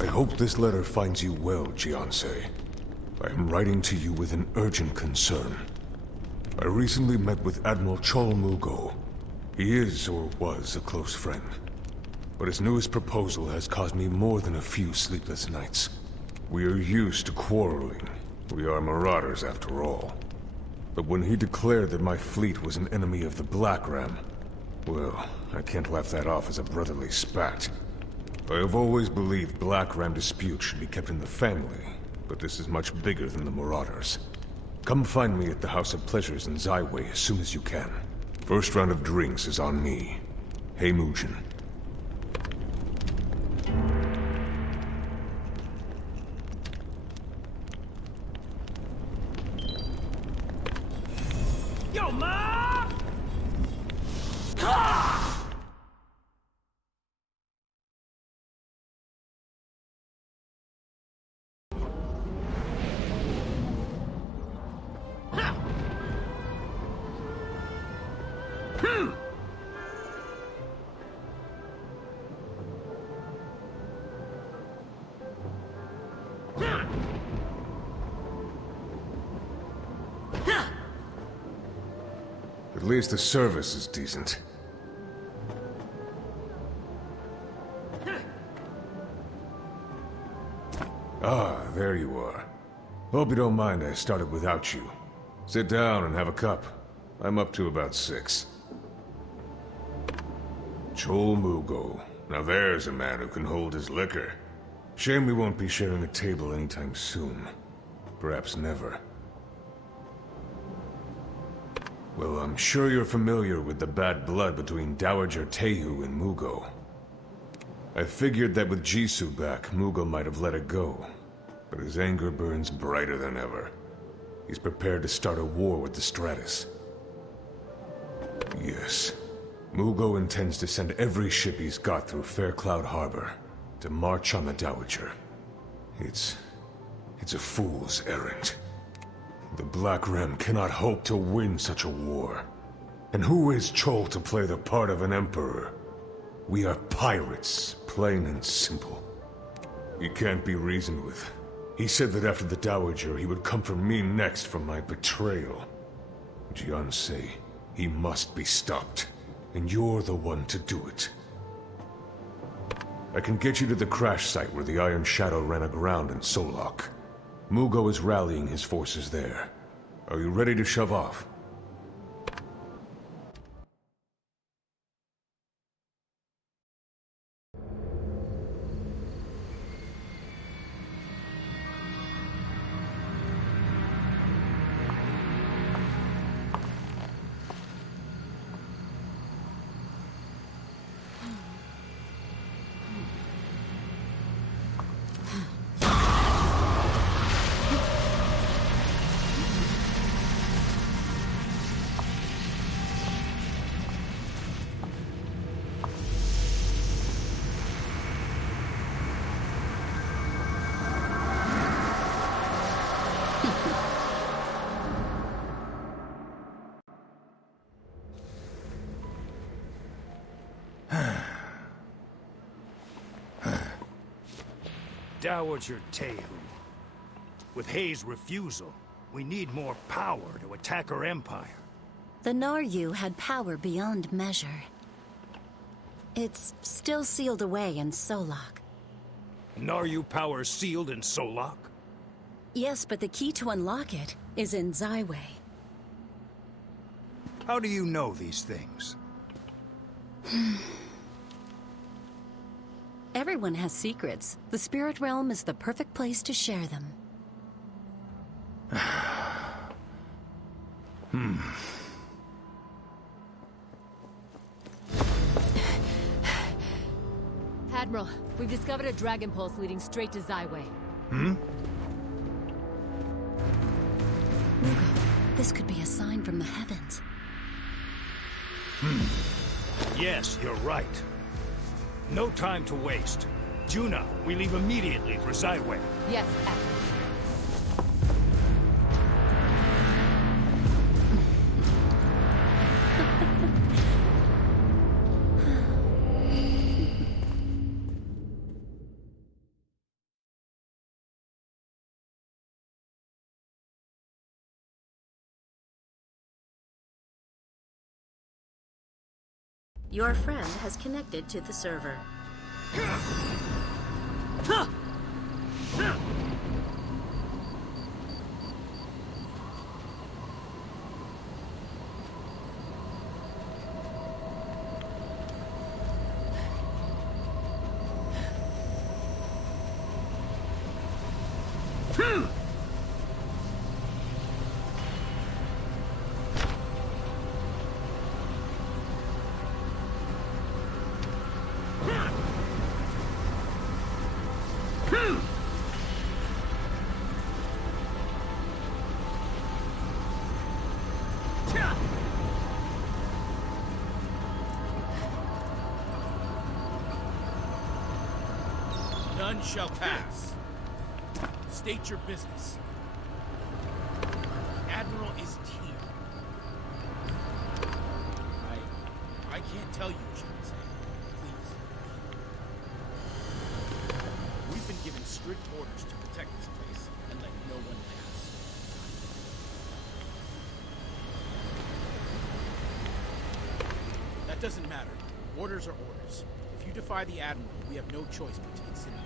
I hope this letter finds you well, Jiansei. I am writing to you with an urgent concern. I recently met with Admiral Chol Mugo. He is, or was, a close friend. But his newest proposal has caused me more than a few sleepless nights. We are used to quarreling. We are marauders, after all. But when he declared that my fleet was an enemy of the Black Ram, well, I can't laugh that off as a brotherly spat. I have always believed Black Ram disputes should be kept in the family, but this is much bigger than the Marauders. Come find me at the House of Pleasures in Zaiwei as soon as you can. First round of drinks is on me. Hey, Mugen. Yo, ma! At least the service is decent. Ah, there you are. Hope you don't mind I started without you. Sit down and have a cup. I'm up to about 6. Chol Mugo. Now there's a man who can hold his liquor. Shame we won't be sharing a table anytime soon. Perhaps never. Well, I'm sure you're familiar with the bad blood between Dowager Tehu and Mugo. I figured that with Jisoo back, Mugo might have let it go. But his anger burns brighter than ever. He's prepared to start a war with the Stratus. Yes. Mugo intends to send every ship he's got through Faircloud Harbor to march on the Dowager. It's a fool's errand. The Black Ram cannot hope to win such a war. And who is Chol to play the part of an emperor? We are pirates, plain and simple. He can't be reasoned with. He said that after the Dowager, he would come for me next for my betrayal. Jiansei, he must be stopped. And you're the one to do it. I can get you to the crash site where the Iron Shadow ran aground in Solok. Mugo is rallying his forces there. Are you ready to shove off? Dowager Tehu. With Hei's refusal, we need more power to attack her empire. The Naryu had power beyond measure. It's still sealed away in Solok. Naryu power sealed in Solok? Yes, but the key to unlock it is in Zaiwei. How do you know these things? Everyone has secrets. The spirit realm is the perfect place to share them. Admiral, we've discovered a Dragon Pulse leading straight to Zaiwei. Mugo, this could be a sign from the heavens. Yes, you're right. No time to waste. Juna, we leave immediately for Zaiwei. Yes, Admiral. Your friend has connected to the server. None shall pass. State your business. Admiral is here. I can't tell you, James. Please. We've been given strict orders to protect this place and let no one pass. That doesn't matter. Orders are orders. If you defy the Admiral, we have no choice but to consider you.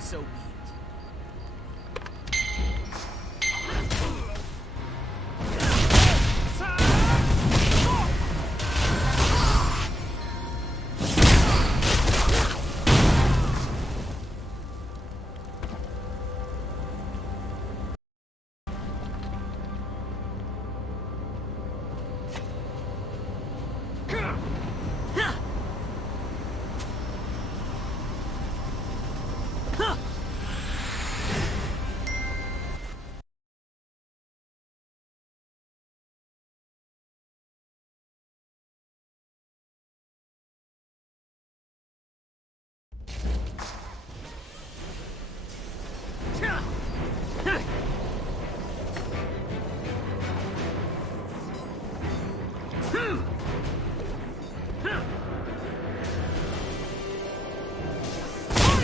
So be it.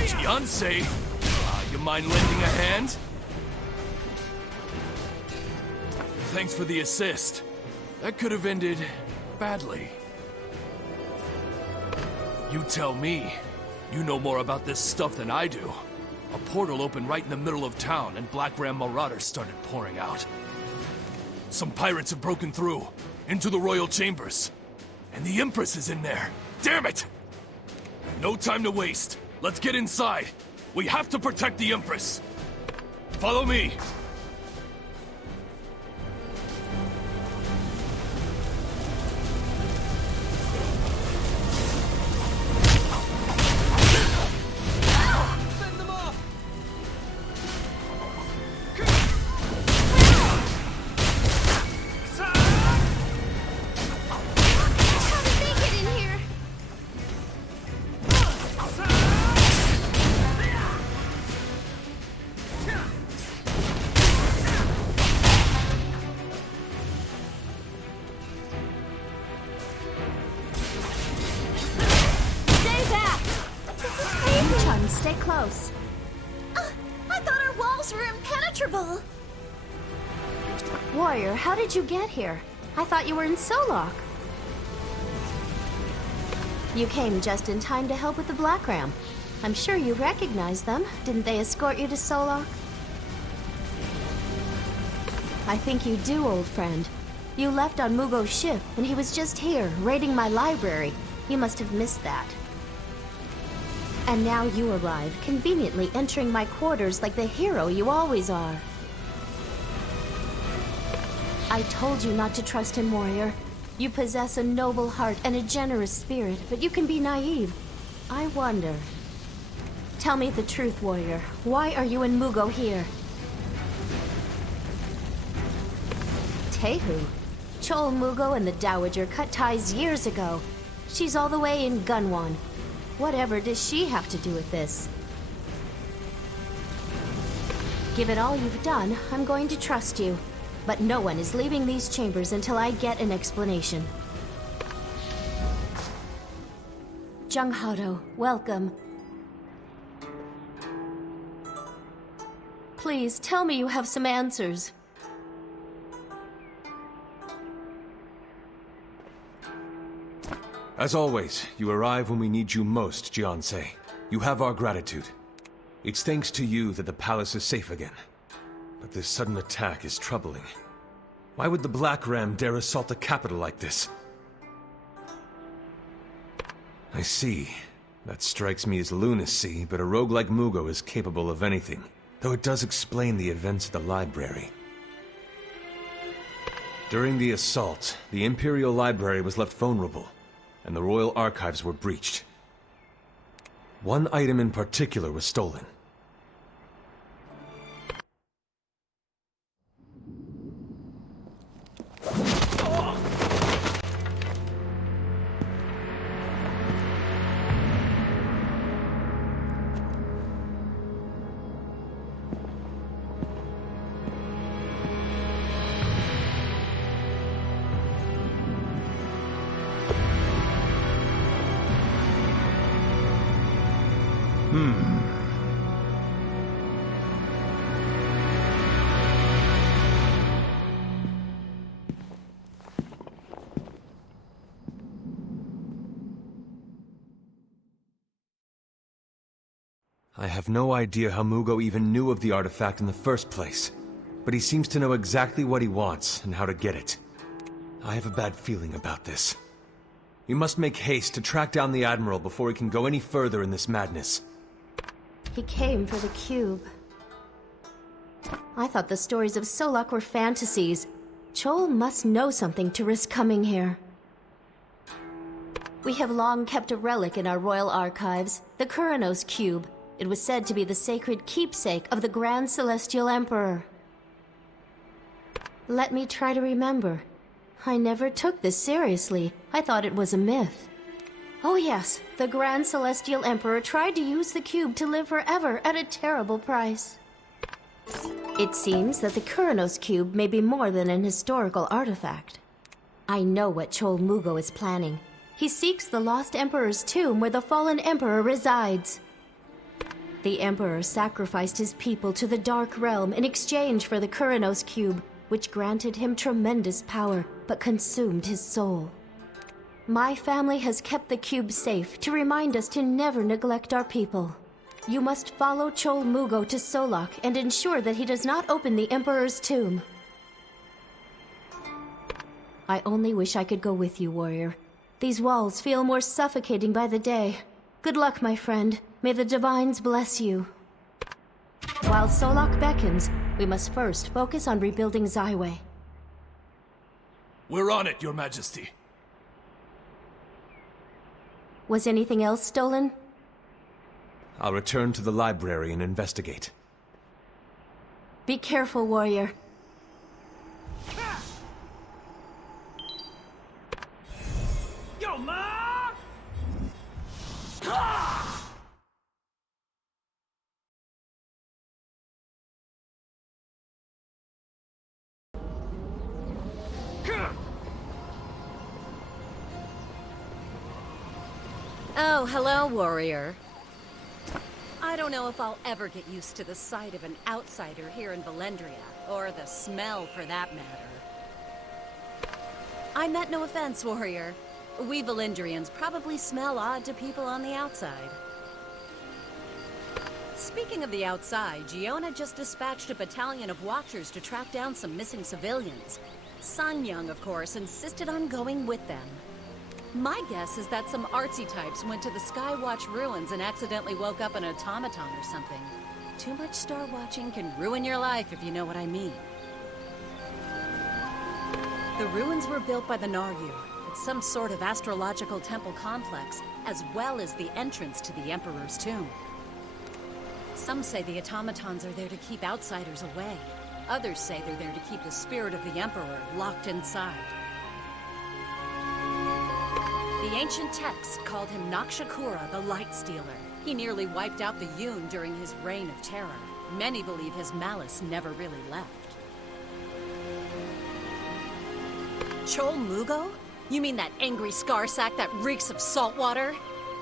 Fiancé, you mind lending a hand? Thanks for the assist. That could have ended badly. You tell me. You know more about this stuff than I do. A portal opened right in the middle of town, and Black Ram marauders started pouring out. Some pirates have broken through, into the royal chambers. And the Empress is in there. Damn it! No time to waste. Let's get inside. We have to protect the Empress. Follow me. Fend them off! How did they get in here? Stay back! This is crazy! Chun, stay close. I thought our walls were impenetrable. Warrior, how did you get here? I thought you were in Solok. You came just in time to help with the Black Ram. I'm sure you recognize them. Didn't they escort you to Solok? I think you do, old friend. You left on Mugo's ship, and he was just here, raiding my library. You must have missed that. And now you arrive, conveniently entering my quarters like the hero you always are. I told you not to trust him, warrior. You possess a noble heart and a generous spirit, but you can be naive. I wonder. Tell me the truth, warrior. Why are you and Mugo here? Tehu. Chol Mugo and the Dowager cut ties years ago. She's all the way in Gunwan. Whatever does she have to do with this? Given all you've done, I'm going to trust you. But no one is leaving these chambers until I get an explanation. Junghado, welcome. Please, tell me you have some answers. As always, you arrive when we need you most, Jiansei. You have our gratitude. It's thanks to you that the palace is safe again. But this sudden attack is troubling. Why would the Black Ram dare assault the capital like this? I see. That strikes me as lunacy, but a rogue like Mugo is capable of anything. Though it does explain the events at the library. During the assault, the Imperial Library was left vulnerable, and the Royal Archives were breached. One item in particular was stolen. I have no idea how Mugo even knew of the artifact in the first place, but he seems to know exactly what he wants and how to get it. I have a bad feeling about this. We must make haste to track down the Admiral before he can go any further in this madness. He came for the cube. I thought the stories of Solak were fantasies. Chol must know something to risk coming here. We have long kept a relic in our royal archives, the Kuranos cube. It was said to be the sacred keepsake of the Grand Celestial Emperor. Let me try to remember. I never took this seriously. I thought it was a myth. Oh yes, the Grand Celestial Emperor tried to use the cube to live forever at a terrible price. It seems that the Kuranos cube may be more than an historical artifact. I know what Chol Mugo is planning. He seeks the lost Emperor's tomb where the fallen Emperor resides. The Emperor sacrificed his people to the Dark Realm in exchange for the Kuranos cube, which granted him tremendous power, but consumed his soul. My family has kept the cube safe to remind us to never neglect our people. You must follow Chol Mugo to Solak and ensure that he does not open the Emperor's tomb. I only wish I could go with you, warrior. These walls feel more suffocating by the day. Good luck, my friend. May the Divines bless you. While Solak beckons, we must first focus on rebuilding Zyway. We're on it, Your Majesty. Was anything else stolen? I'll return to the library and investigate. Be careful, warrior. Yo, Ma! Oh, hello, warrior. I don't know if I'll ever get used to the sight of an outsider here in Valendria, or the smell for that matter. I meant no offense, warrior. We Valendrians probably smell odd to people on the outside. Speaking of the outside, Giona just dispatched a battalion of watchers to track down some missing civilians. Sun Young, of course, insisted on going with them. My guess is that some artsy types went to the Skywatch ruins and accidentally woke up an automaton or something. Too much star watching can ruin your life, if you know what I mean. The ruins were built by the Naryu. It's some sort of astrological temple complex, as well as the entrance to the Emperor's tomb. Some say the automatons are there to keep outsiders away. Others say they're there to keep the spirit of the Emperor locked inside. The ancient text called him Nakshakura, the Light Stealer. He nearly wiped out the Yun during his reign of terror. Many believe his malice never really left. Chol Mugo? You mean that angry scarsack that reeks of salt water?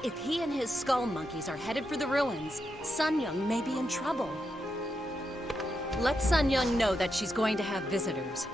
If he and his skull monkeys are headed for the ruins, Sun Young may be in trouble. Let Sun Young know that she's going to have visitors.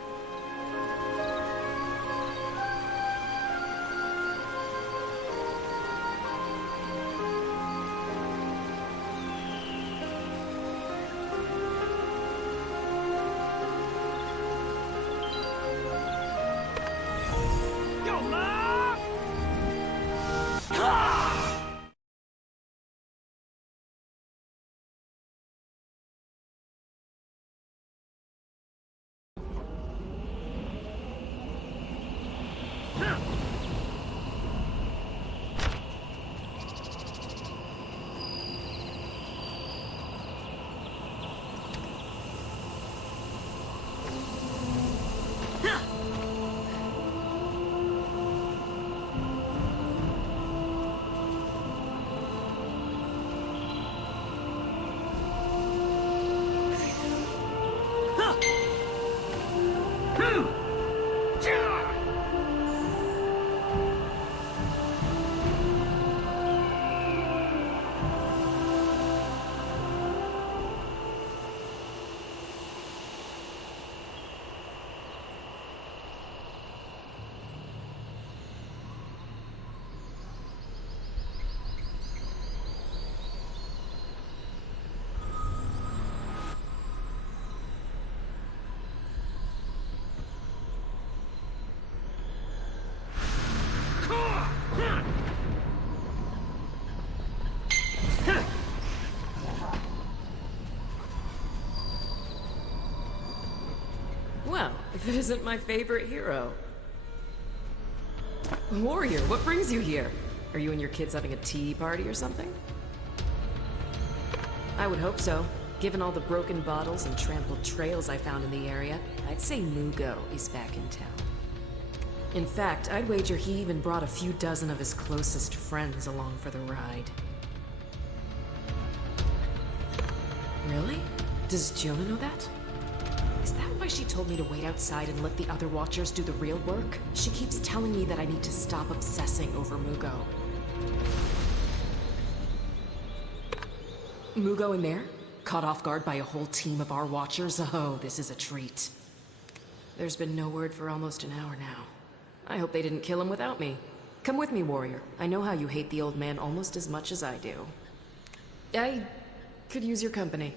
Well, if it isn't my favorite hero. Warrior, what brings you here? Are you and your kids having a tea party or something? I would hope so. Given all the broken bottles and trampled trails I found in the area, I'd say Mugo is back in town. In fact, I'd wager he even brought a few dozen of his closest friends along for the ride. Really? Does Jonah know that? Is that why she told me to wait outside and let the other Watchers do the real work? She keeps telling me that I need to stop obsessing over Mugo. Mugo in there? Caught off guard by a whole team of our Watchers? Oh, this is a treat. There's been no word for almost an hour now. I hope they didn't kill him without me. Come with me, Warrior. I know how you hate the old man almost as much as I do. I could use your company.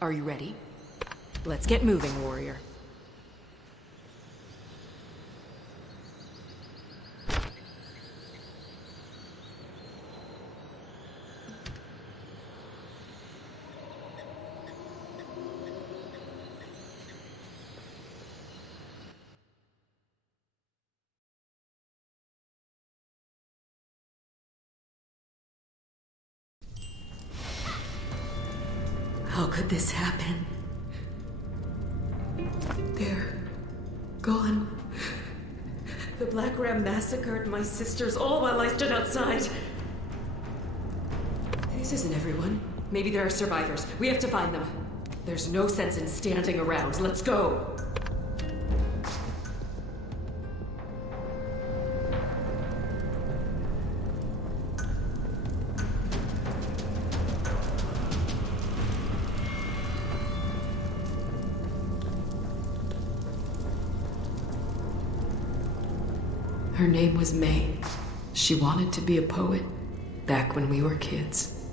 Are you ready? Let's get moving, Warrior. How could this happen? They're gone. The Black Ram massacred my sisters all while I stood outside. This isn't everyone. Maybe there are survivors. We have to find them. There's no sense in standing around. Let's go! Her name was May. She wanted to be a poet back when we were kids.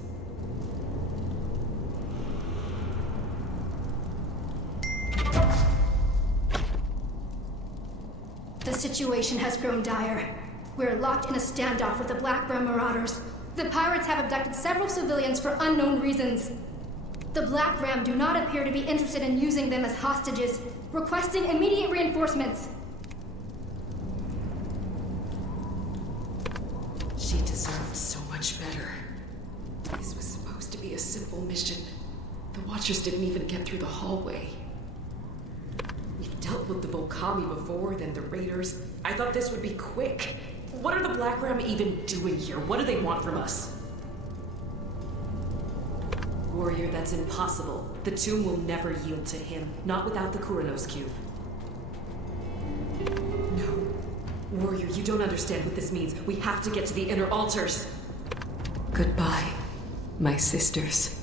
The situation has grown dire. We're locked in a standoff with the Black Ram Marauders. The pirates have abducted several civilians for unknown reasons. The Black Ram do not appear to be interested in using them as hostages, requesting immediate reinforcements. She deserved so much better. This was supposed to be a simple mission. The Watchers didn't even get through the hallway. We've dealt with the Volcami before, then the Raiders. I thought this would be quick. What are the Black Ram even doing here? What do they want from us? Warrior, that's impossible. The tomb will never yield to him, not without the Kuranos cube. No. Warrior, you don't understand what this means. We have to get to the inner altars. Goodbye, my sisters.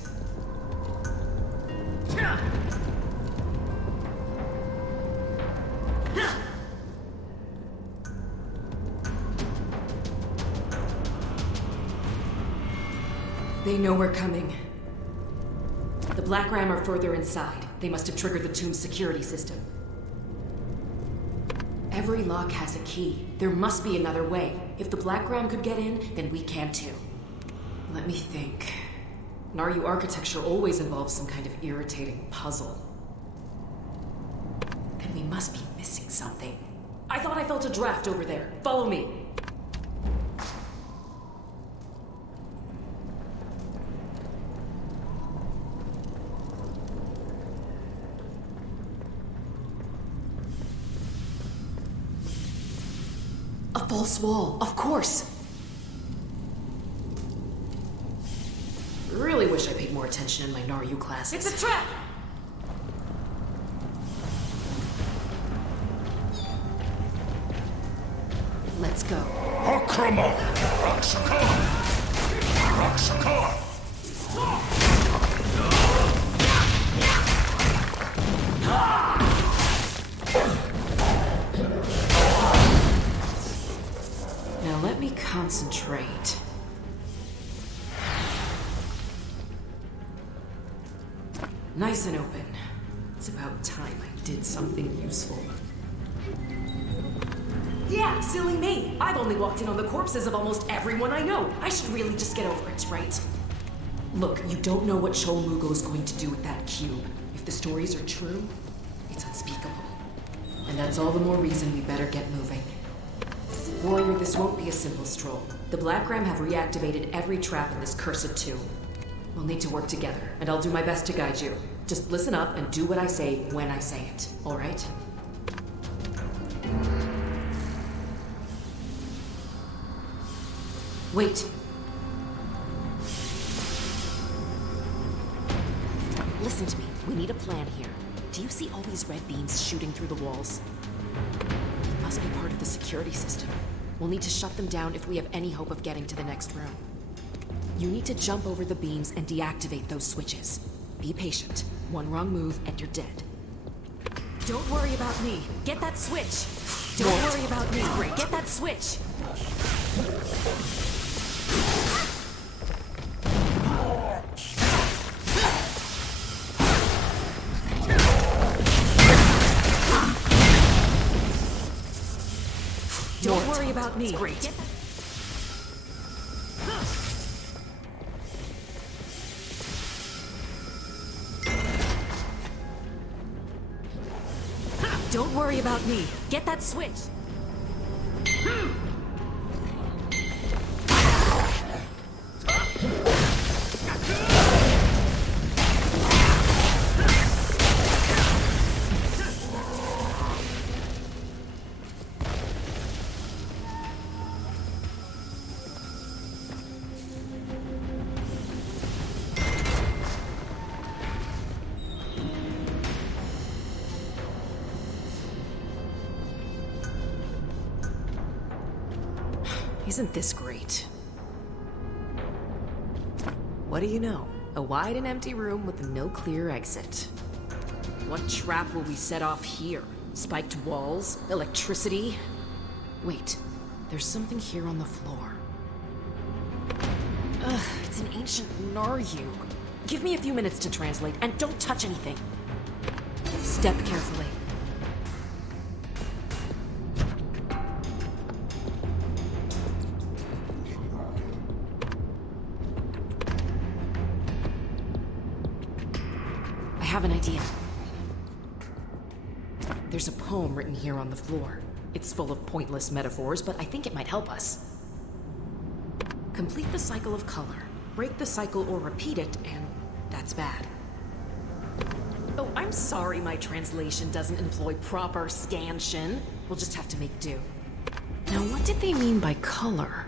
They know we're coming. The Black Ram are further inside. They must have triggered the tomb's security system. Every lock has a key. There must be another way. If the Black Ram could get in, then we can too. Let me think. Naryu architecture always involves some kind of irritating puzzle. Then we must be missing something. I thought I felt a draft over there. Follow me. A false wall, of course. Really wish I paid more attention in my Naryu classes. It's a trap! Let's go. Hakrama! Rakshakar! Rakshakar! Now let me concentrate. Nice and open. It's about time I did something useful. Yeah, silly me. I've only walked in on the corpses of almost everyone I know. I should really just get over it, right? Look, you don't know what Chol Mugo is going to do with that cube. If the stories are true, it's unspeakable. And that's all the more reason we better get moving. Warrior, this won't be a simple stroll. The Black Ram have reactivated every trap in this cursed tomb. We'll need to work together, and I'll do my best to guide you. Just listen up and do what I say when I say it, all right? Wait. Listen to me. We need a plan here. Do you see all these red beams shooting through the walls? It must be part of the security system. We'll need to shut them down if we have any hope of getting to the next room. You need to jump over the beams and deactivate those switches. Be patient. One wrong move and you're dead. Don't worry about me. Get that switch. Don't worry about me. Get that switch. Don't worry about me. Great. Don't worry about me. Get that switch. Isn't this great? What do you know? A wide and empty room with no clear exit. What trap will we set off here? Spiked walls? Electricity? Wait, there's something here on the floor. Ugh, it's an ancient Naryu. Give me a few minutes to translate, and don't touch anything. Step carefully. I have an idea. There's a poem written here on the floor. It's full of pointless metaphors, but I think it might help us. Complete the cycle of color. Break the cycle or repeat it, and that's bad. Oh, I'm sorry my translation doesn't employ proper scanshin. We'll just have to make do. Now, what did they mean by color?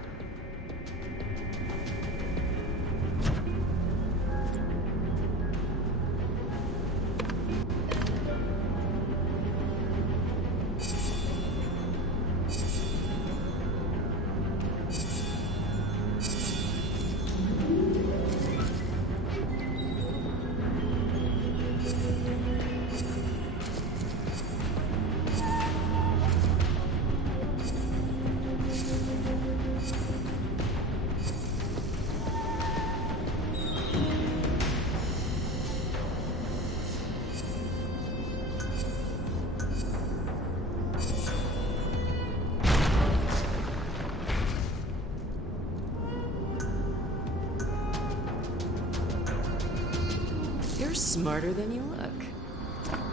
You're smarter than you look.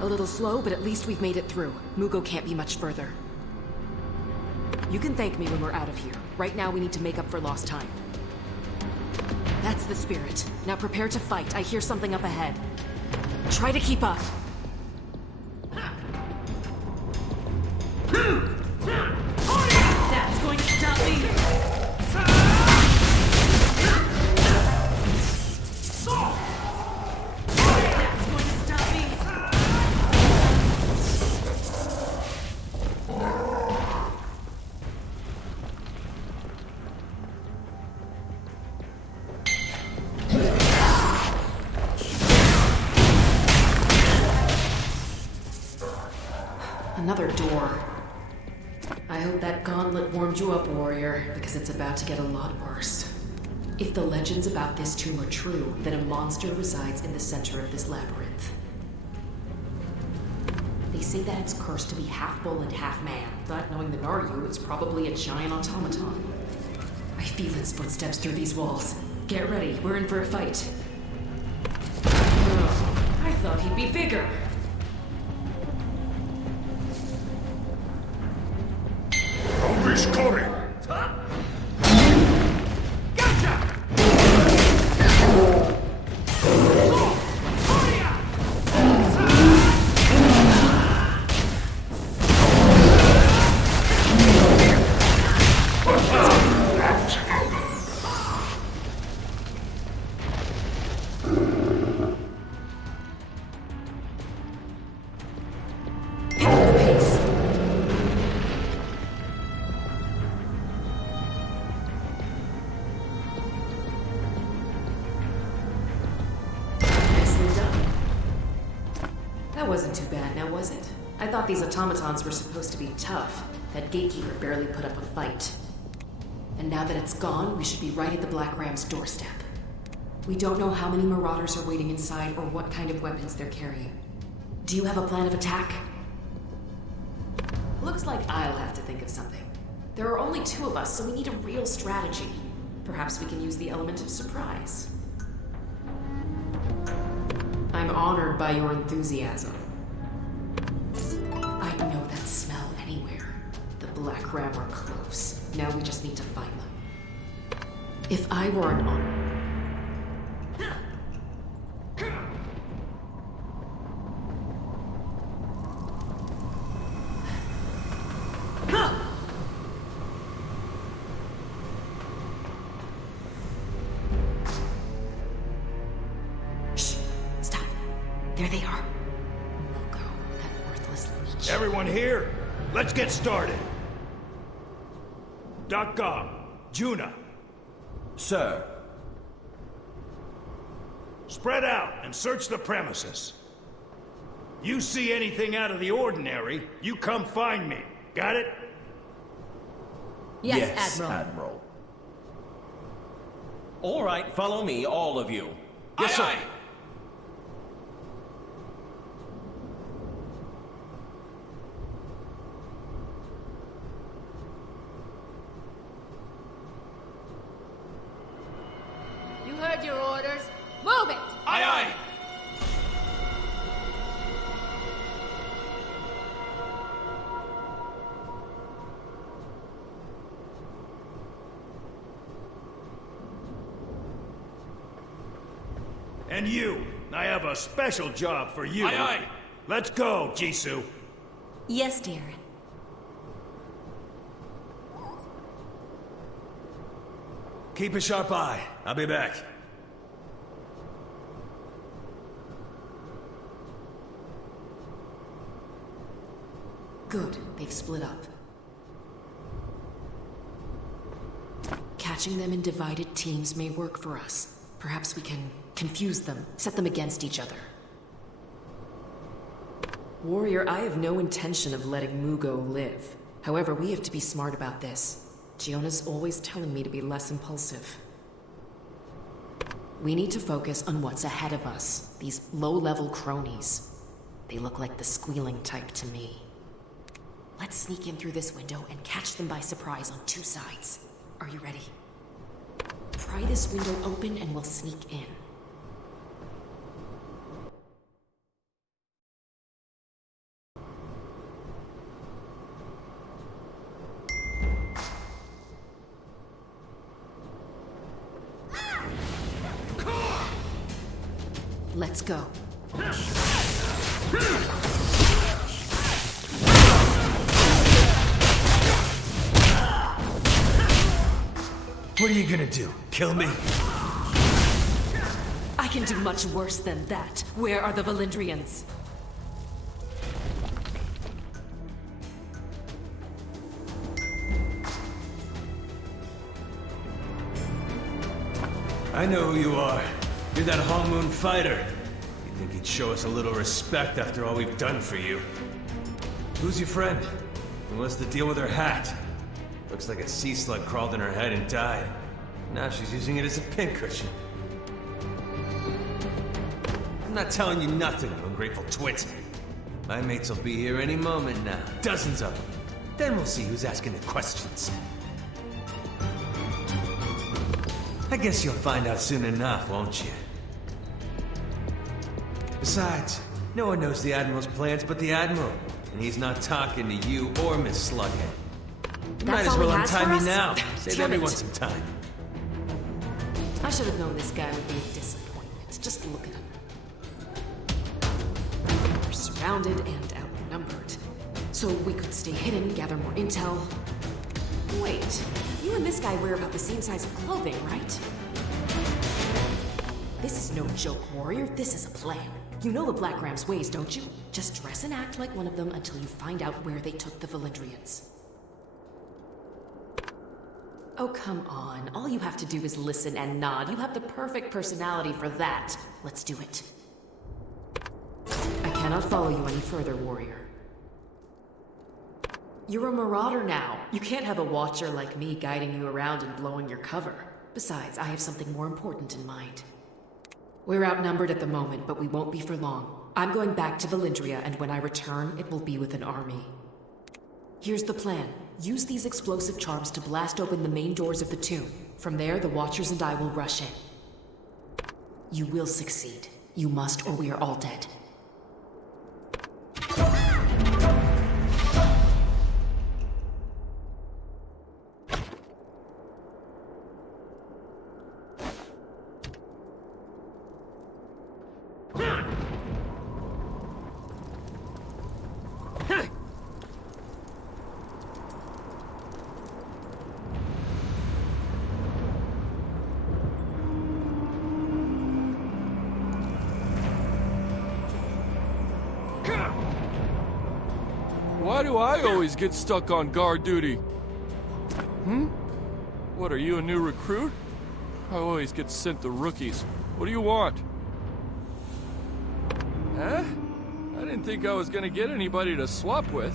A little slow, but at least we've made it through. Mugo can't be much further. You can thank me when we're out of here. Right now, we need to make up for lost time. That's the spirit. Now prepare to fight. I hear something up ahead. Try to keep up. That's going to stop me! That's going to stop me! Another door. I hope that gauntlet warmed you up, warrior, because it's about to get a lot worse. If the legends about this tomb are true, then a monster resides in the center of this labyrinth. They say that it's cursed to be half bull and half man, but knowing the Naryu, it's probably a giant automaton. I feel its footsteps through these walls. Get ready, we're in for a fight. Oh, I thought he'd be bigger. Scoring! That wasn't too bad, now was it? I thought these automatons were supposed to be tough. That gatekeeper barely put up a fight. And now that it's gone, we should be right at the Black Ram's doorstep. We don't know how many marauders are waiting inside or what kind of weapons they're carrying. Do you have a plan of attack? Looks like I'll have to think of something. There are only 2 of us, so we need a real strategy. Perhaps we can use the element of surprise. I'm honored by your enthusiasm. I'd know that smell anywhere. The Black Ram are close. Now we just need to find them. If I were an honor... There they are. Mugo, that worthless leech. Everyone here? Let's get started. .com, Juna. Sir. Spread out and search the premises. You see anything out of the ordinary, you come find me. Got it? Yes, Admiral. Admiral. All right, follow me, all of you. Yes, sir. You heard your orders. Move it! Aye, aye! And you, I have a special job for you. Aye, aye! Let's go, Jisoo. Yes, dear. Keep a sharp eye. I'll be back. Good, they've split up. Catching them in divided teams may work for us. Perhaps we can confuse them, set them against each other. Warrior, I have no intention of letting Mugo live. However, we have to be smart about this. Giona's always telling me to be less impulsive. We need to focus on what's ahead of us. These low-level cronies. They look like the squealing type to me. Let's sneak in through this window and catch them by surprise on 2 sides. Are you ready? Pry this window open and we'll sneak in. Let's go. What are you gonna do? Kill me? I can do much worse than that. Where are the Valindrians? I know who you are. You're that Hong Moon fighter. You think you'd show us a little respect after all we've done for you? Who's your friend? And what's the deal with her hat? Looks like a sea slug crawled in her head and died. Now she's using it as a pincushion. I'm not telling you nothing, you ungrateful twit. My mates will be here any moment now. Dozens of them. Then we'll see who's asking the questions. I guess you'll find out soon enough, won't you? Besides, no one knows the Admiral's plans but the Admiral. And he's not talking to you or Miss Slughead. You might as well untie me now. Save everyone some time. I should have known this guy would be a disappointment. Just look at him. We're surrounded and outnumbered. So we could stay hidden, gather more intel. Wait, you and this guy wear about the same size of clothing, right? This is no joke, warrior. This is a plan. You know the Black Ram's ways, don't you? Just dress and act like one of them until you find out where they took the Valindrians. Oh, come on. All you have to do is listen and nod. You have the perfect personality for that. Let's do it. I cannot follow you any further, warrior. You're a marauder now. You can't have a watcher like me guiding you around and blowing your cover. Besides, I have something more important in mind. We're outnumbered at the moment, but we won't be for long. I'm going back to Valindria, and when I return, it will be with an army. Here's the plan. Use these explosive charms to blast open the main doors of the tomb. From there, the Watchers and I will rush in. You will succeed. You must, or we are all dead. Why do I always get stuck on guard duty? What, are you a new recruit? I always get sent the rookies. What do you want? Huh? I didn't think I was gonna get anybody to swap with.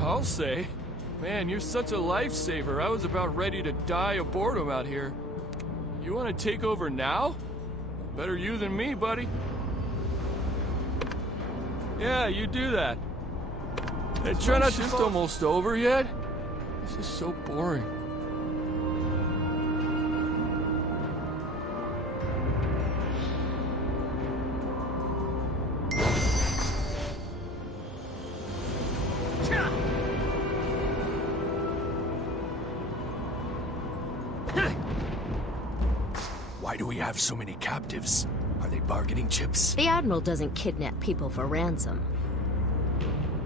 I'll say. Man, you're such a lifesaver. I was about ready to die of boredom out here. You want to take over now? Better you than me, buddy. Yeah, you do that. Hey, try not to... almost over yet? This is so boring. Why do we have so many captives? Are they bargaining chips? The Admiral doesn't kidnap people for ransom.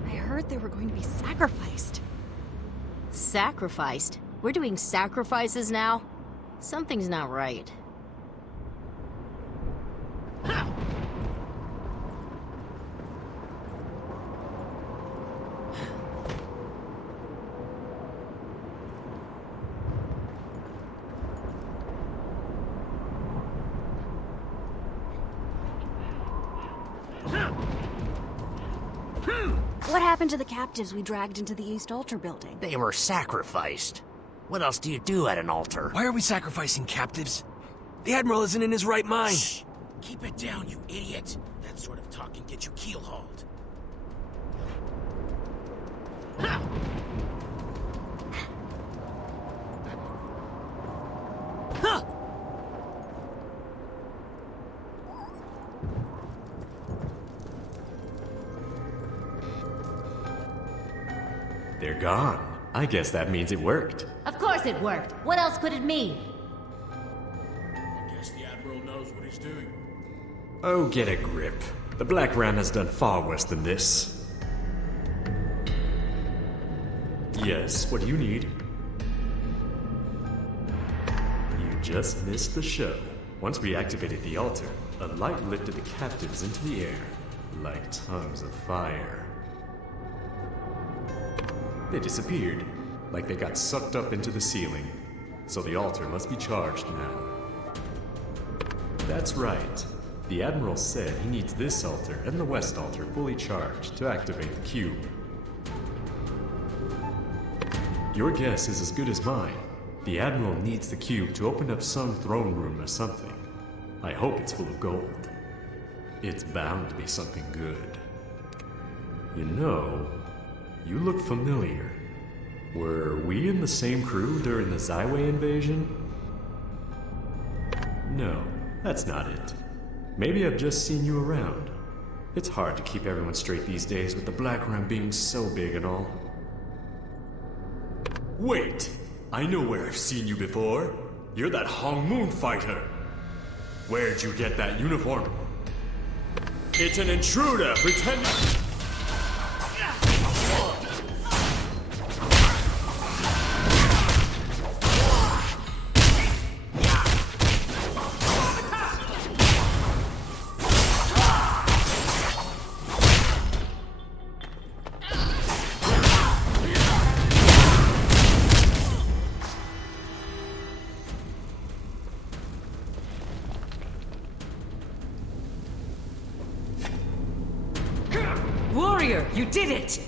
I heard they were going to be sacrificed. Sacrificed? We're doing sacrifices now? Something's not right. What happened to the captives we dragged into the East Altar building? They were sacrificed. What else do you do at an altar? Why are we sacrificing captives? The Admiral isn't in his right mind. Shh! Keep it down, you idiot. That sort of talk can get you keel-hauled. They're gone. I guess that means it worked. Of course it worked. What else could it mean? I guess the Admiral knows he's doing. Oh, get a grip. The Black Ram has done far worse than this. Yes, what do you need? You just missed the show. Once we activated the altar, a light lifted the captives into the air, like tongues of fire. They disappeared, like they got sucked up into the ceiling. So the altar must be charged now. That's right. The Admiral said he needs this altar and the West altar fully charged to activate the cube. Your guess is as good as mine. The Admiral needs the cube to open up some throne room or something. I hope it's full of gold. It's bound to be something good. You know, you look familiar. Were we in the same crew during the Zyway invasion? No, that's not it. Maybe I've just seen you around. It's hard to keep everyone straight these days with the Black Ram being so big and all. Wait! I know where I've seen you before. You're that Hong Moon fighter. Where'd you get that uniform? It's an intruder pretending... Warrior, you did it!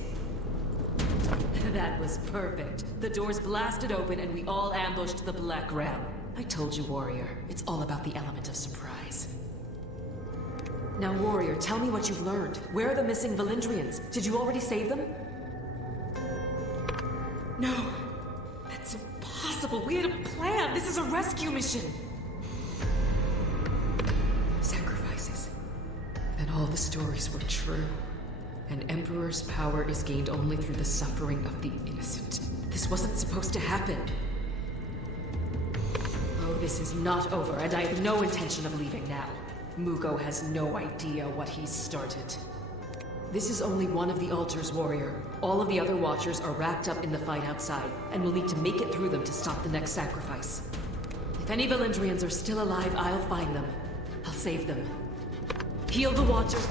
That was perfect. The doors blasted open and we all ambushed the Black Ram. I told you, Warrior. It's all about the element of surprise. Now, Warrior, tell me what you've learned. Where are the missing Valindrians? Did you already save them? No. That's impossible. We had a plan. This is a rescue mission. Sacrifices. Then all the stories were true. An emperor's power is gained only through the suffering of the innocent. This wasn't supposed to happen. Oh, this is not over, and I have no intention of leaving now. Mugo has no idea what he's started. This is only one of the altars, Warrior. All of the other Watchers are racked up in the fight outside, and we'll need to make it through them to stop the next sacrifice. If any Valindrians are still alive, I'll find them. I'll save them. Heal the Watchers.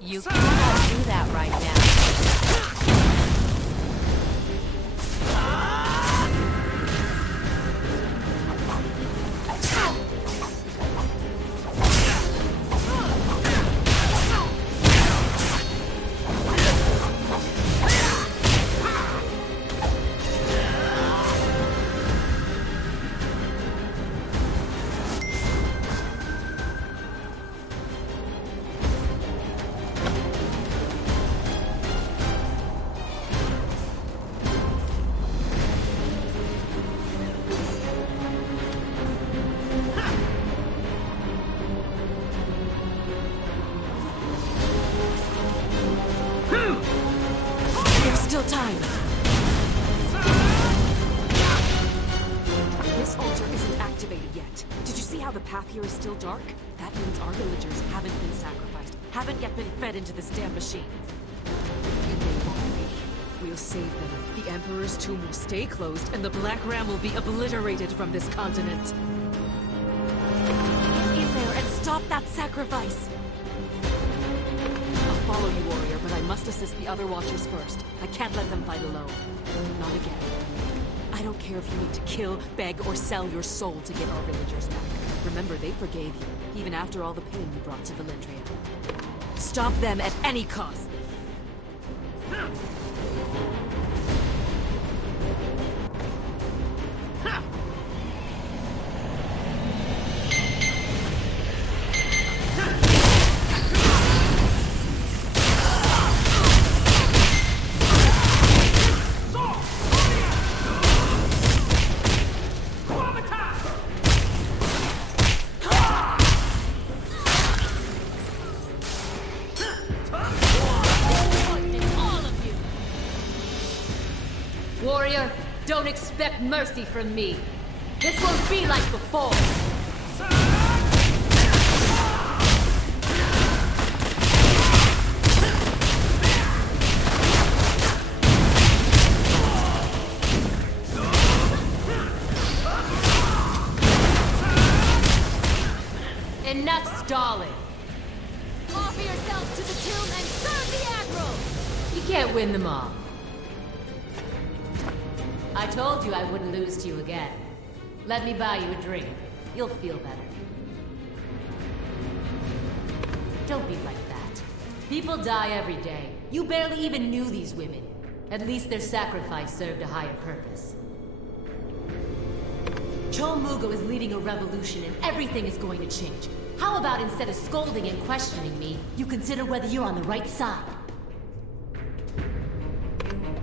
You cannot do that right now. still time. This altar isn't activated yet. Did you see how the path here is still dark? That means our villagers haven't been sacrificed, haven't yet been fed into this damn machine. And they won't be. We'll save them. The Emperor's tomb will stay closed, and the Black Ram will be obliterated from this continent. Get in there and stop that sacrifice! I'll follow you, warrior, but I must assist the other Watchers first. I can't let them fight alone. Not again. I don't care if you need to kill, beg, or sell your soul to get our villagers back. Remember, they forgave you, even after all the pain you brought to Valindria. Stop them at any cost! Warrior, don't expect mercy from me. This won't be like before. Enough stalling. Offer yourselves to the tomb and serve the Admiral! You can't win them all. I told you I wouldn't lose to you again. Let me buy you a drink. You'll feel better. Don't be like that. People die every day. You barely even knew these women. At least their sacrifice served a higher purpose. Chol Mugo is leading a revolution and everything is going to change. How about instead of scolding and questioning me, you consider whether you're on the right side?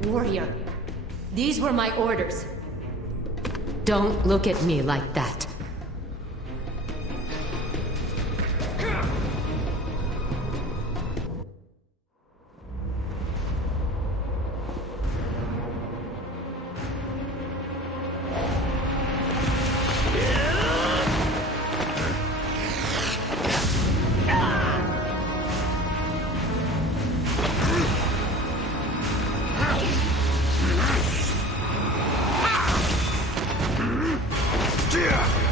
Warrior, these were my orders. Don't look at me like that. Yeah!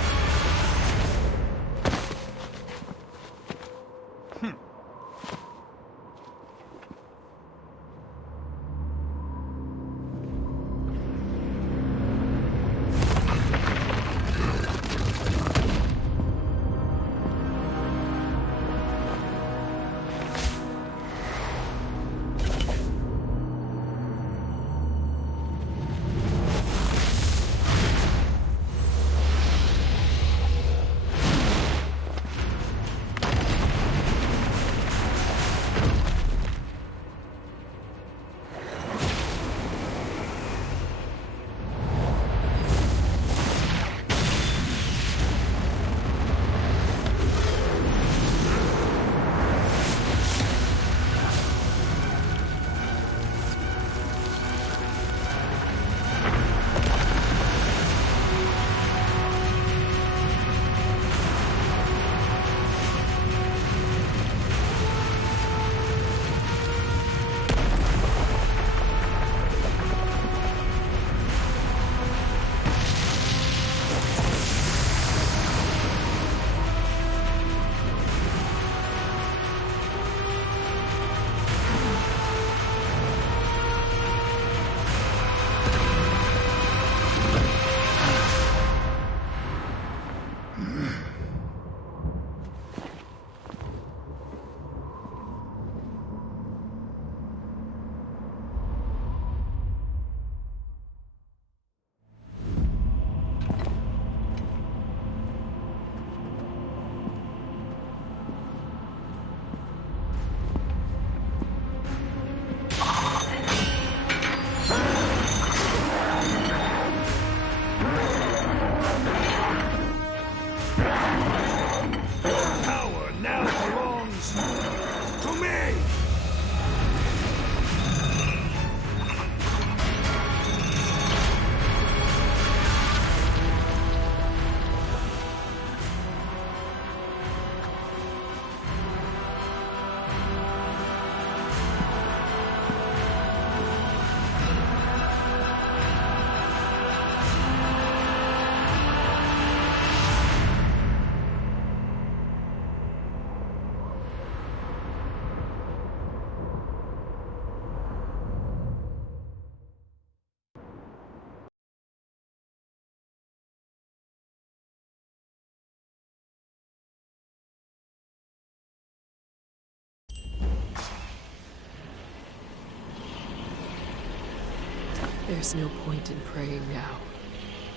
There's no point in praying now.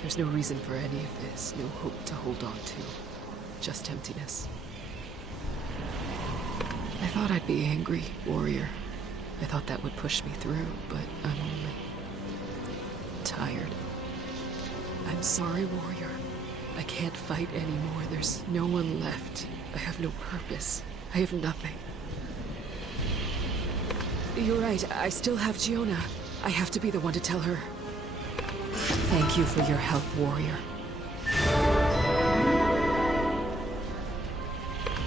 There's no reason for any of this, no hope to hold on to. Just emptiness. I thought I'd be angry, warrior. I thought that would push me through, but I'm only tired. I'm sorry, warrior. I can't fight anymore. There's no one left. I have no purpose. I have nothing. You're right. I still have Giona. I have to be the one to tell her. Thank you for your help, warrior.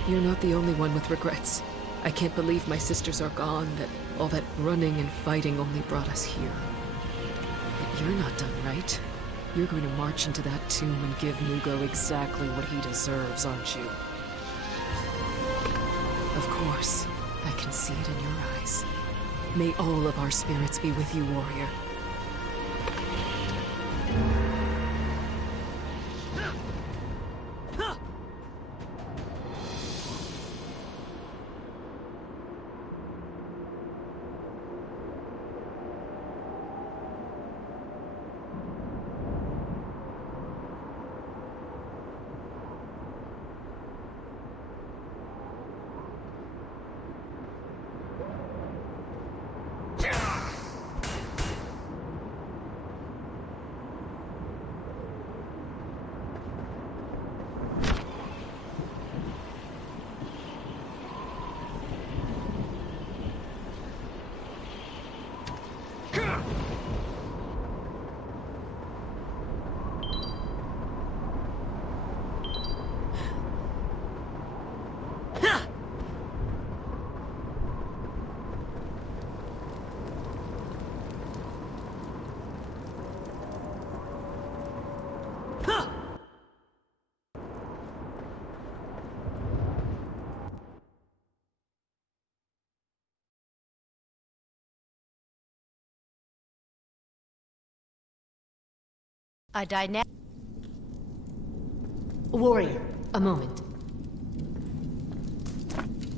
You're not the only one with regrets. I can't believe my sisters are gone, that all that running and fighting only brought us here. But you're not done, right? You're going to march into that tomb and give Mugo exactly what he deserves, aren't you? Of course. I can see it in your eyes. May all of our spirits be with you, warrior. A dynamic. Warrior, a moment.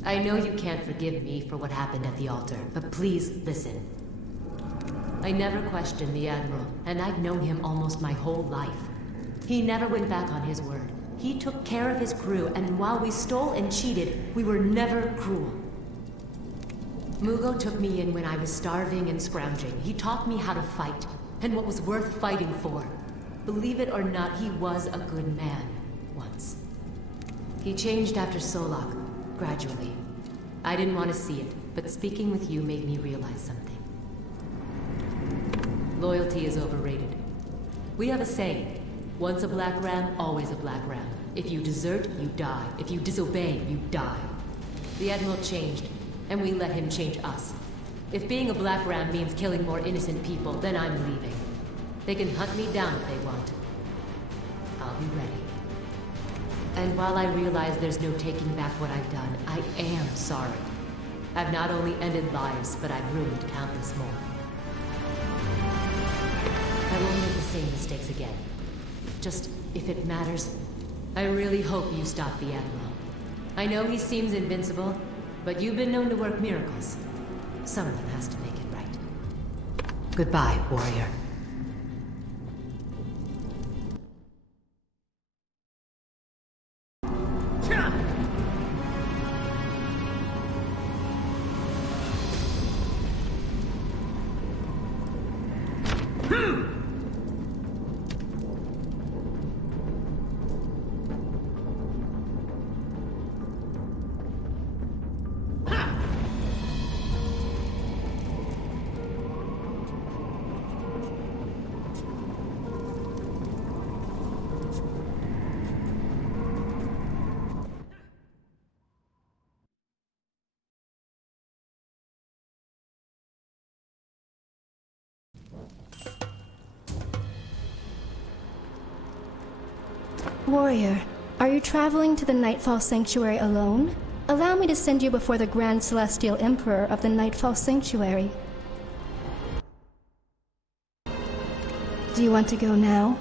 I know you can't forgive me for what happened at the altar, but please listen. I never questioned the Admiral, and I've known him almost my whole life. He never went back on his word. He took care of his crew, and while we stole and cheated, we were never cruel. Mugo took me in when I was starving and scrounging. He taught me how to fight, and what was worth fighting for. Believe it or not, he was a good man, once. He changed after Solak, gradually. I didn't want to see it, but speaking with you made me realize something. Loyalty is overrated. We have a saying, once a black ram, always a black ram. If you desert, you die. If you disobey, you die. The Admiral changed, and we let him change us. If being a black ram means killing more innocent people, then I'm leaving. They can hunt me down if they want. I'll be ready. And while I realize there's no taking back what I've done, I am sorry. I've not only ended lives, but I've ruined countless more. I won't make the same mistakes again. Just, if it matters, I really hope you stop the Admiral. I know he seems invincible, but you've been known to work miracles. Someone has to make it right. Goodbye, warrior. Warrior, are you traveling to the Nightfall Sanctuary alone? Allow me to send you before the Grand Celestial Emperor of the Nightfall Sanctuary. Do you want to go now?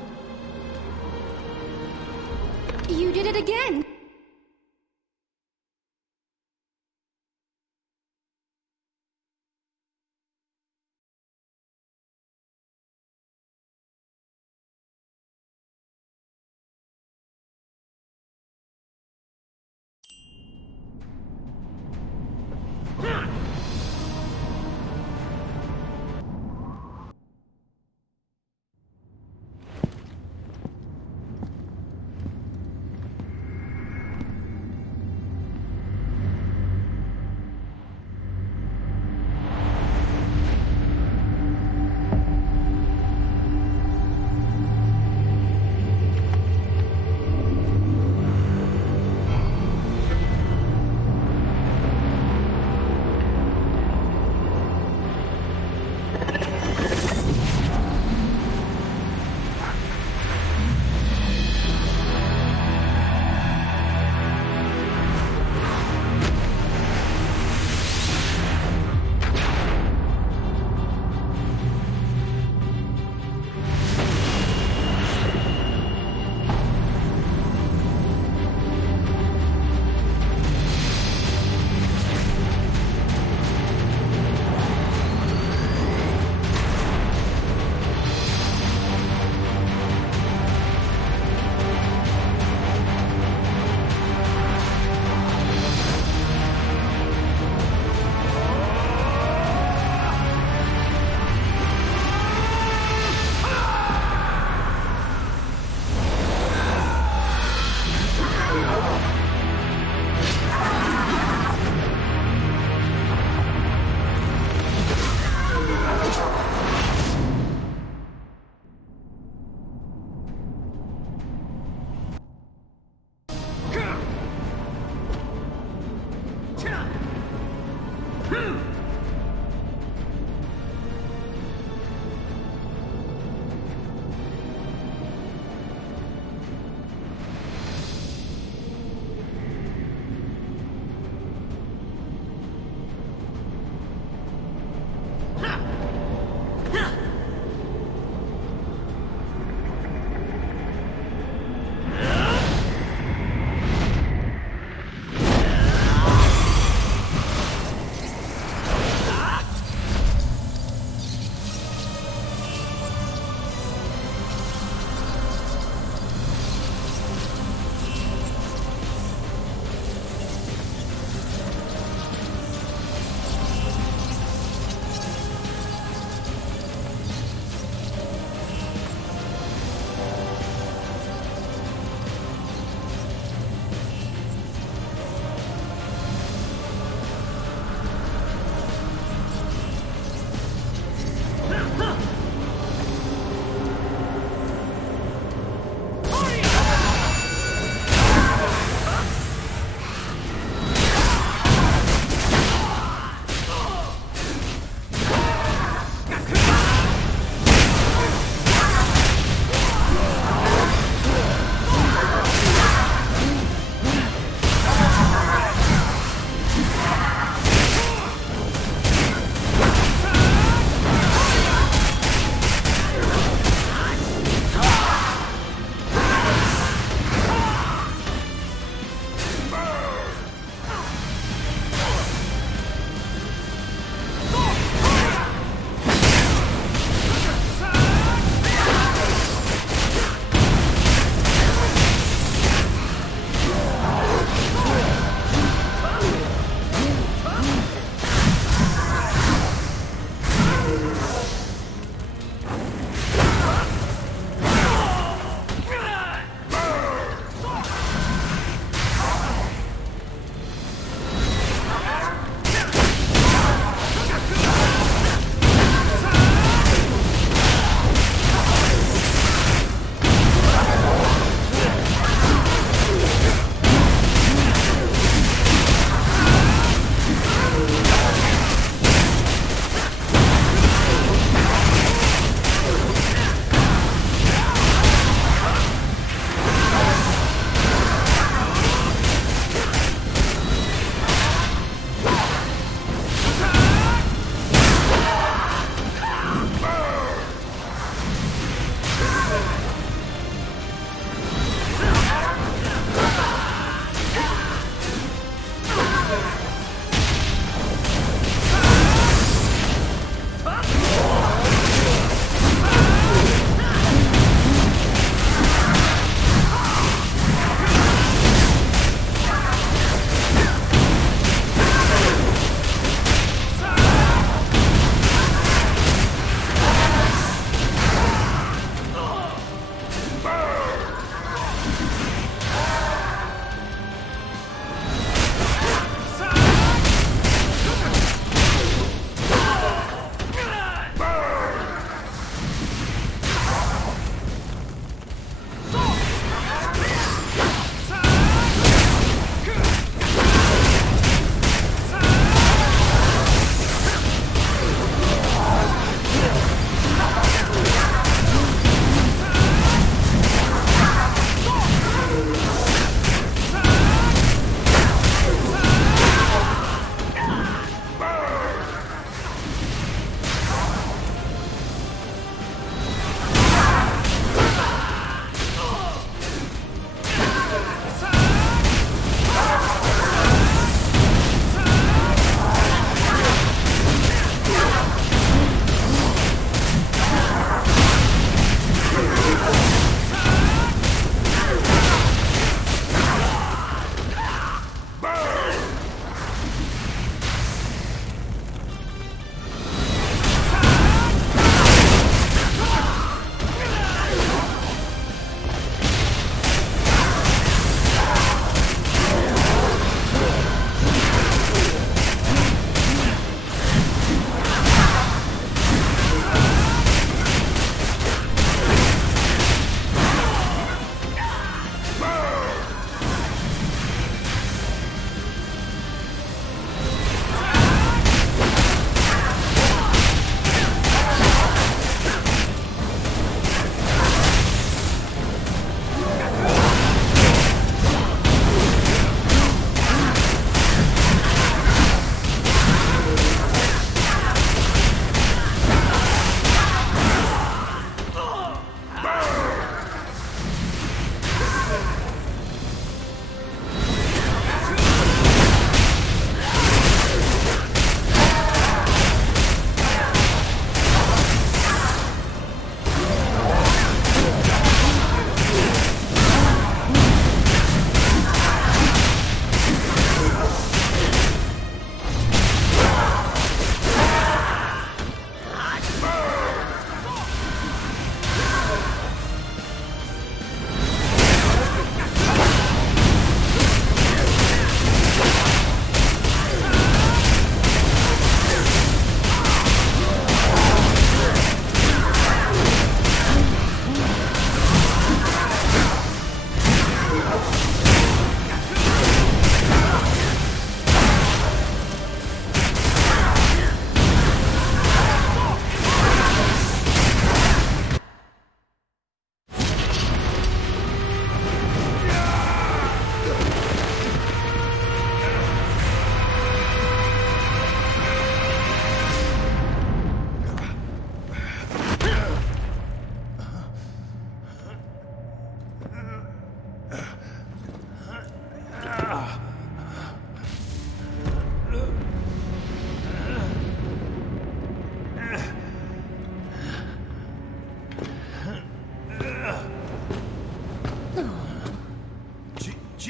You did it again!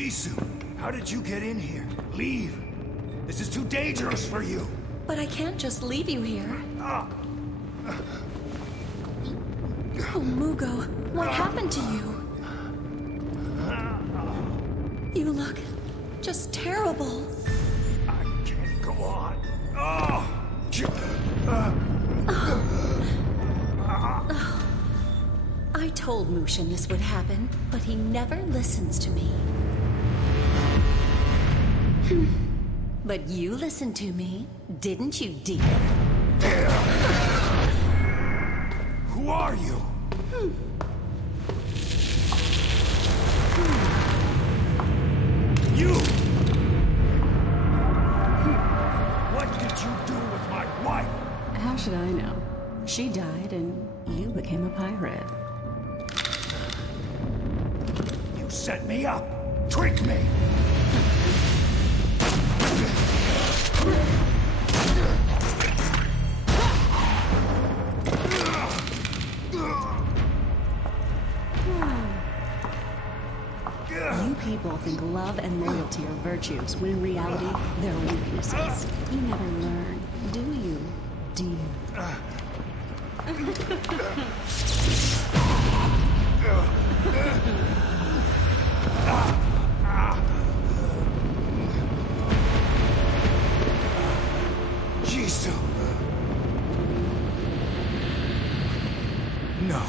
Jisoo, how did you get in here? Leave. This is too dangerous for you. But I can't just leave you here. Oh, Mugo, what happened to you? You look just terrible. I can't go on. I told Mushin this would happen, but he never listens to me. But you listened to me, didn't you, dear? Who are you? You! What did you do with my wife? How should I know? She died and you became a pirate. You set me up! Tricked me! You people think love and loyalty are virtues, when in reality, they're weaknesses. You never learn, do you, dear? Jisoo! No.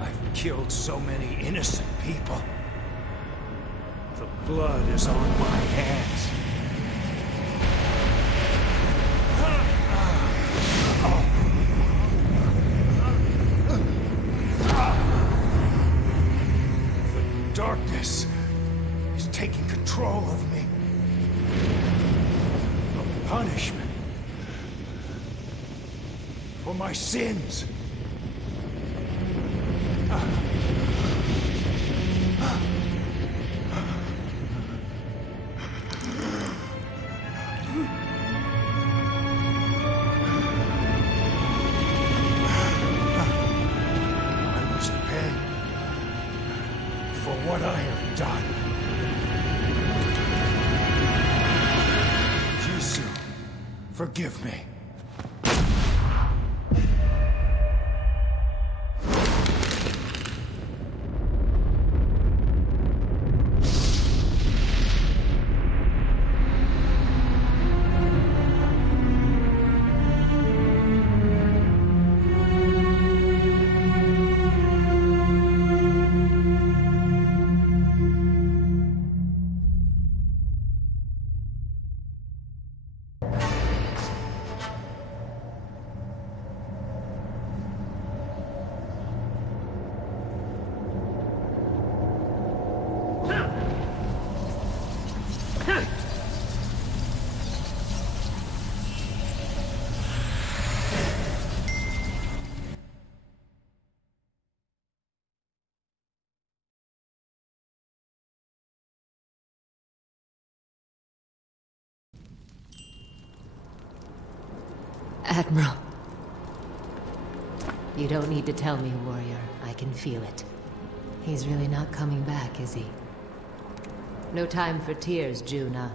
I've killed so many innocent people. The blood is on my hands. The darkness is taking control of me. A punishment for my sins. What I have done. Jisoo, forgive me. Admiral. You don't need to tell me, warrior. I can feel it. He's really not coming back, is he? No time for tears, Juna.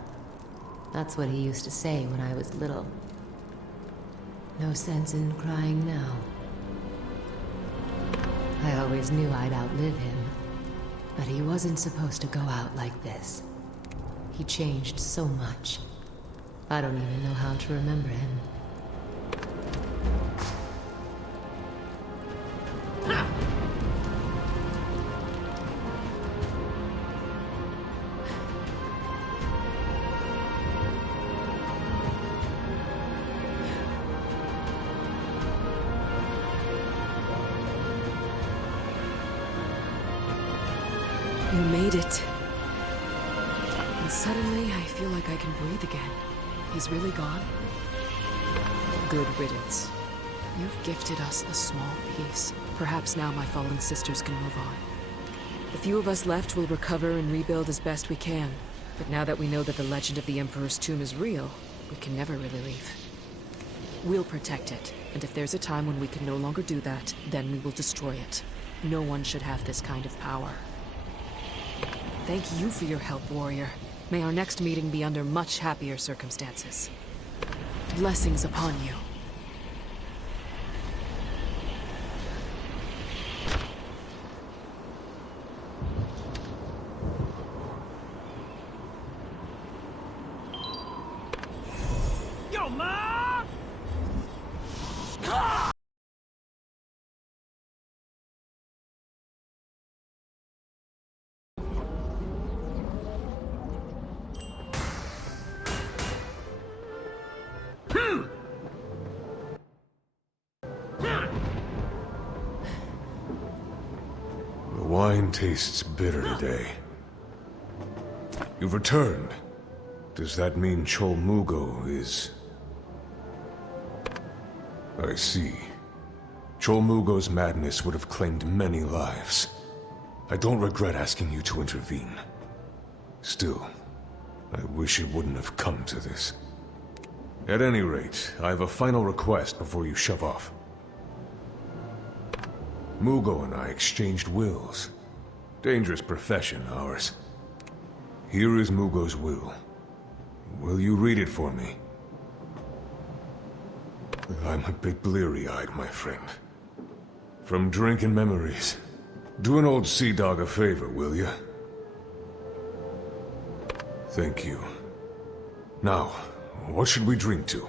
That's what he used to say when I was little. No sense in crying now. I always knew I'd outlive him. But he wasn't supposed to go out like this. He changed so much. I don't even know how to remember him. You made it. And suddenly, I feel like I can breathe again. He's really gone? Good riddance. You've gifted us a small piece. Perhaps now my fallen sisters can move on. The few of us left will recover and rebuild as best we can. But now that we know that the legend of the Emperor's tomb is real, we can never really leave. We'll protect it, and if there's a time when we can no longer do that, then we will destroy it. No one should have this kind of power. Thank you for your help, warrior. May our next meeting be under much happier circumstances. Blessings upon you. Yo, Ma! The wine tastes bitter today. You've returned. Does that mean Chol Mugo is... I see. Chol Mugo's madness would have claimed many lives. I don't regret asking you to intervene. Still, I wish it wouldn't have come to this. At any rate, I have a final request before you shove off. Mugo and I exchanged wills. Dangerous profession, ours. Here is Mugo's will. Will you read it for me? I'm a bit bleary-eyed, my friend. From drinking memories. Do an old sea dog a favor, will you? Thank you. Now, what should we drink to?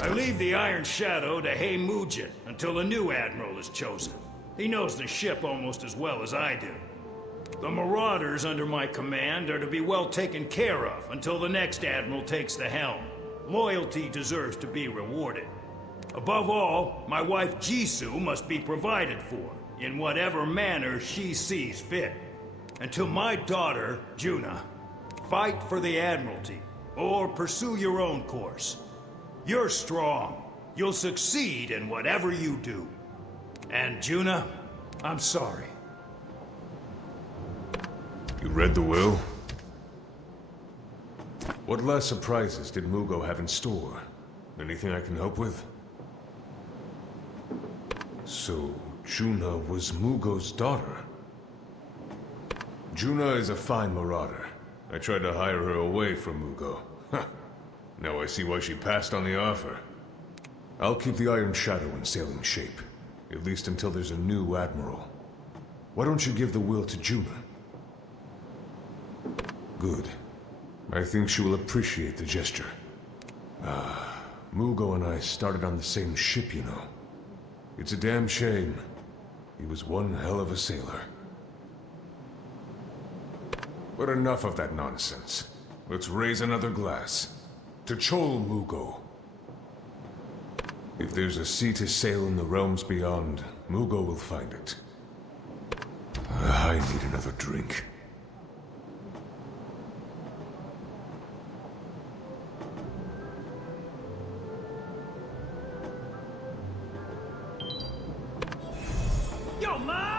I leave the Iron Shadow to Hei Mujin until a new admiral is chosen. He knows the ship almost as well as I do. The Marauders under my command are to be well taken care of until the next admiral takes the helm. Loyalty deserves to be rewarded. Above all, my wife Jisoo must be provided for, in whatever manner she sees fit. Until my daughter, Juna, fight for the Admiralty, or pursue your own course. You're strong. You'll succeed in whatever you do. And Juna, I'm sorry. You read the will? What last surprises did Mugo have in store? Anything I can help with? So, Juna was Mugo's daughter? Juna is a fine marauder. I tried to hire her away from Mugo. Now I see why she passed on the offer. I'll keep the Iron Shadow in sailing shape. At least until there's a new admiral. Why don't you give the will to Juna? Good. I think she will appreciate the gesture. Mugo and I started on the same ship, you know. It's a damn shame. He was one hell of a sailor. But enough of that nonsense. Let's raise another glass. To Chol Mugo. If there's a sea to sail in the realms beyond, Mugo will find it. I need another drink. Yo, Ma!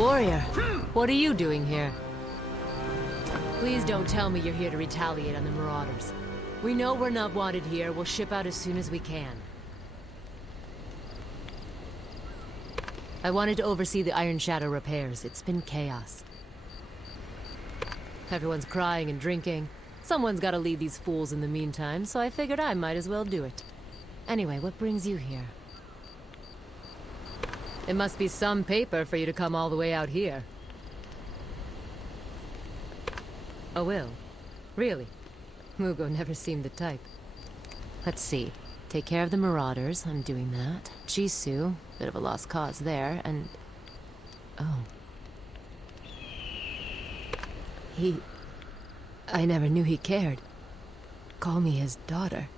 Warrior, what are you doing here? Please don't tell me you're here to retaliate on the Marauders. We know we're not wanted here. We'll ship out as soon as we can. I wanted to oversee the Iron Shadow repairs. It's been chaos. Everyone's crying and drinking. Someone's got to lead these fools in the meantime, so I figured I might as well do it. Anyway, what brings you here? It must be some paper for you to come all the way out here. A will? Really? Mugo never seemed the type. Let's see. Take care of the Marauders. I'm doing that. Jisoo. Bit of a lost cause there, and... Oh. I never knew he cared. Call me his daughter.